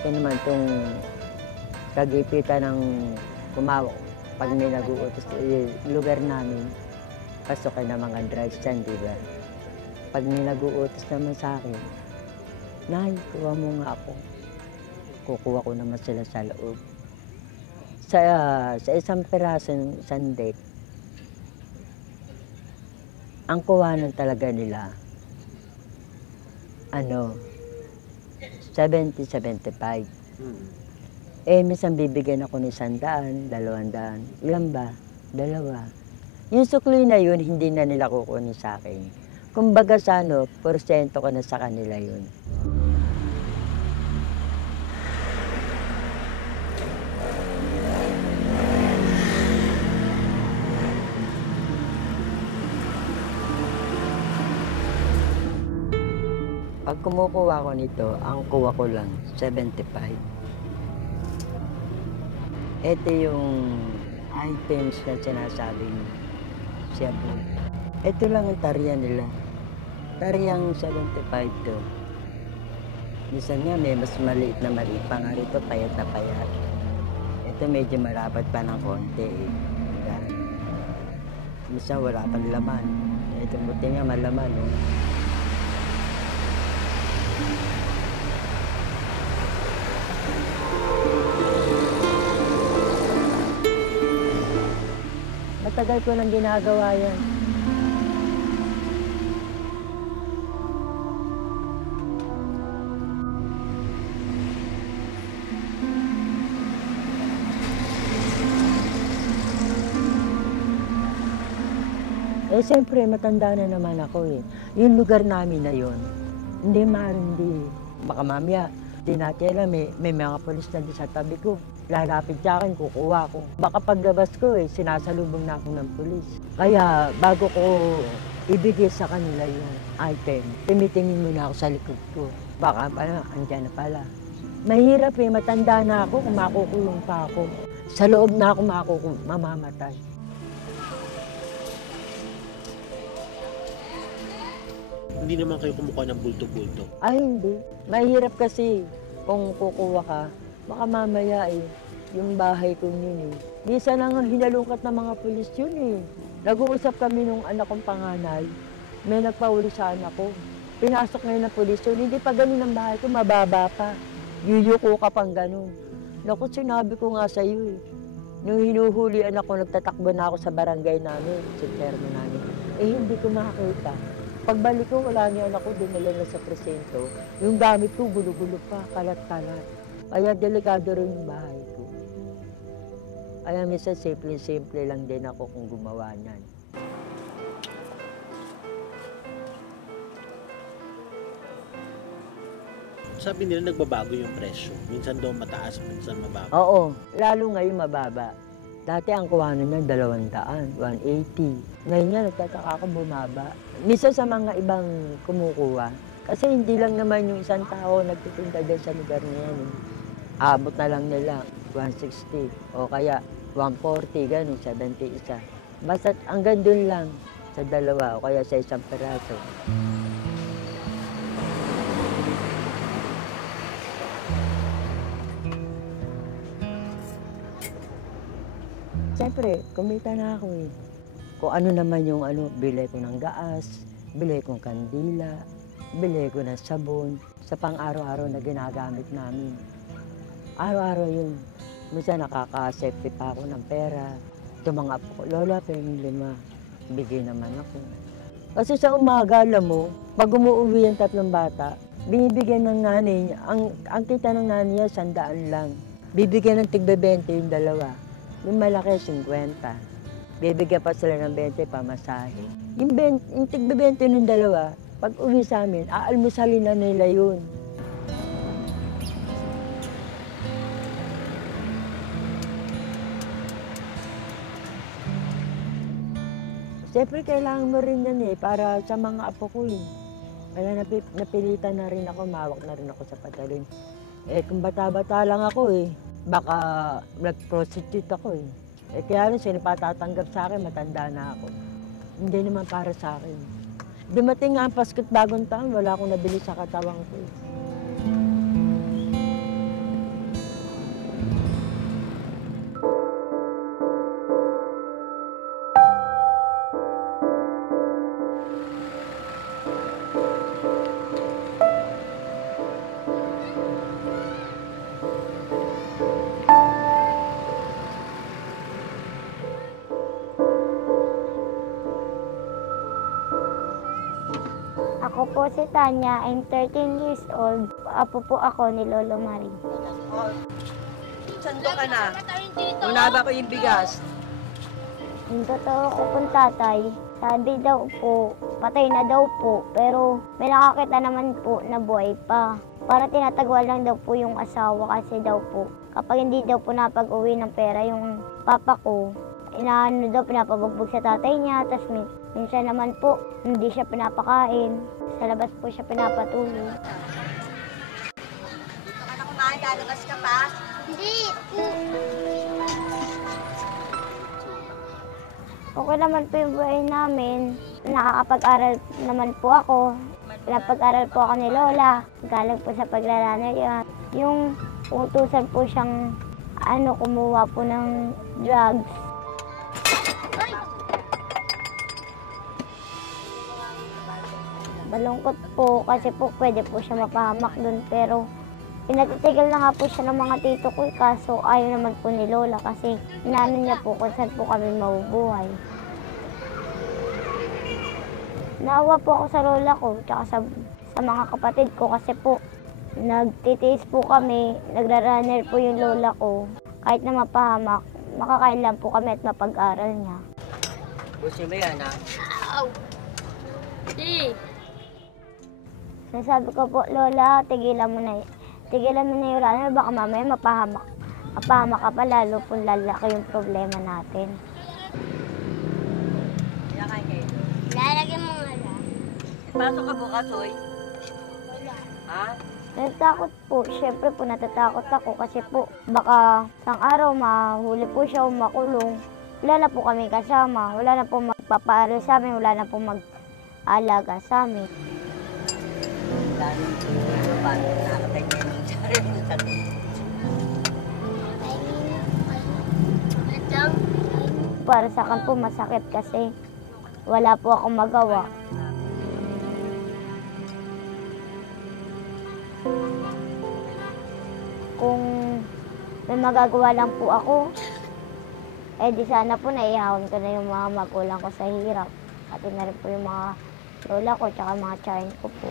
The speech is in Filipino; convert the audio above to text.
ito naman itong kagipitan ng kumawak pag may nag-uutos. Lugar namin, pasukan ng mga drugs dyan, di ba? Pag may nag-uutos naman sa akin, Nay, kuha mo nga ako. Kukuha ko naman sila sa loob. Sa isang pirasong sandet, ang kuhanan talaga nila, 70-75. Minsan bibigyan ako ng 100, 200. Ilan ba? 2. Yung sukli na yun, hindi na nila kukunin sa akin. Kumbaga sa porsyento ko na sa kanila yun. Pag kumukuha ko nito, ang kuha ko lang, 75. Ito yung items na sinasabing shabu. Ito lang ang tarihan nila. Tarihang 75 to. Minsan nga may mas maliit pa nga rito, payat na payat. Ito medyo marapat pa ng konti eh. Minsan wala pang laman. Ito buti nga malaman eh. Matagal ko nang ginagawa yan. Siyempre, matanda na naman ako eh. Yung lugar namin na yun, hindi marindi. Baka mamaya, di natin alam may mga polis na di sa tabi ko. Lalapit sa akin, kukuha ko. Baka paglabas ko sinasalubong na ako ng polis. Kaya bago ko ibigay sa kanila yung item, timitingin muna ako sa likod ko. Baka pala, andyan na pala. Mahirap matanda na ako kung makukulong pa ako. Sa loob na ako mamamatay. Hindi naman kayo kumukuha ng bulto-bulto? Ay, hindi. Mahirap kasi kung kukuha ka, baka mamaya yung bahay ko yun Minsan lang hinalungkat ng mga pulis yun Nag-uusap kami nung anak kong panganay, may nagpahuli sa anak ko. Pinasok ngayon ng pulis yun, hindi pa ganun ang bahay ko, mababa pa. Yuyuko ka pang ganun. Naku, sinabi ko nga sa iyo Nung hinuhuli anak ko, nagtatakbo na ako sa barangay namin, sa chairman namin. Hindi ko makakita. Pagbalik ko, wala niya anak ko, dinala na sa presinto. Yung gamit ko, gulo-gulo pa, kalat-kalat. Kaya delikado rin yung bahay ko. Kaya minsan simple-simple lang din ako kung gumawa niyan. Sabi nila nagbabago yung presyo. Minsan daw mataas, minsan mababa. Oo, lalo ngayon mababa. Dati ang kuhanan niya 200, 180. Ngayon nga, nagtataka ako bumaba. Minsan sa mga ibang kumukuha, kasi hindi lang naman yung isang tao nagtitinda dyan sa lugar na yan Abot na lang nila 160 o kaya 140, ganun, 71. Basta hanggang dun lang sa dalawa o kaya sa isang peraso. Siyempre, kumita na ako Kung ano naman yung bili ko ng gaas, bili kong kandila, bili ko ng sabon, sa pang-araw-araw na ginagamit namin. Araw-araw yun. Minsan nakaka-safety pa ako ng pera. Ito mga apo ko, Lola, pahingin 5. Bigay naman ako. Kasi sa umaga, alam mo, pag umuwi yung 3 bata, binibigyan ng nanay niya. Ang kita ng nanay niya, 100 lang. Bibigyan ng tig-20 yung 2. Yung malaki, 50. Bibigyan pa sila ng 20 pamasahe. Yung tig-20 ng 2, pag uwi sa amin, aalmusalin na nila yun. Siyempre, kailangan mo rin yan para sa mga apo ko Kaya napilitan na rin ako, mawak na rin ako sa patalim. Kung bata-bata lang ako baka nag-prostitute ako kaya rin sinipatatanggap sa akin, matanda na ako. Hindi naman para sa akin. Dumating nga ang Pasko't Bagong Taon, wala akong nabili sa katawan ko po si Tanya, I'm 13 years old. Apo po ako ni Lolo Mari. Sando ka na? Unaba ko yung bigas. Yung totoo ko pong tatay, sabi daw po, patay na daw po. Pero may nakakita naman po na buhay pa. Para tinatagwa lang daw po yung asawa kasi daw po, kapag hindi daw po napag-uwi ng pera yung papa ko, inaano daw, pinapabugbog sa tatay niya. Tapos minsan naman po, hindi siya pinapakain. Sa labas po siya pinapatulog. Ano kumain? Lalabas ka pa? Okay naman po yung buhay namin. Nakakapag-aral naman po ako. Napag-aral po ako ni Lola. Galing po sa pagrarunner yan. Yung utusan po siyang kumuha po ng drugs. Malungkot po kasi po pwede po siya mapahamak doon, pero pinatitigil na nga po siya ng mga tito ko, kaso ayaw naman po ni Lola kasi inaano niya po kung saan po kami mabubuhay. Naawa po ako sa lola ko tsaka sa mga kapatid ko kasi po nagtitiis po kami, nagra-runner po yung lola ko. Kahit na mapahamak, makakain lang po kami at mapag-aral niya. Gusto mo yan, ha? Nasabi ko po, Lola, tigilan mo na yung runner, baka mamaya mapahamak ka pa, lalo po lalaki yung problema natin. Kinakain kayo. Lalagyan mo nga lang. Pasok ka bukas, hoy. Wala. Ha? Natatakot po, syempre po natatakot ako kasi po baka isang araw mahuli po siya o makulong. Wala na po kami kasama, wala na po magpapaaral sa amin, wala na po mag-alaga sa amin. Lalo paano nakakatay niya yung sarili. Para sa akin po masakit kasi wala po akong magawa. Kung may magagawa lang po ako, di sana po naihawan ko na yung mga magulang ko sa hirap. Pati na rin po yung mga lola ko tsaka mga tiyahin ko po.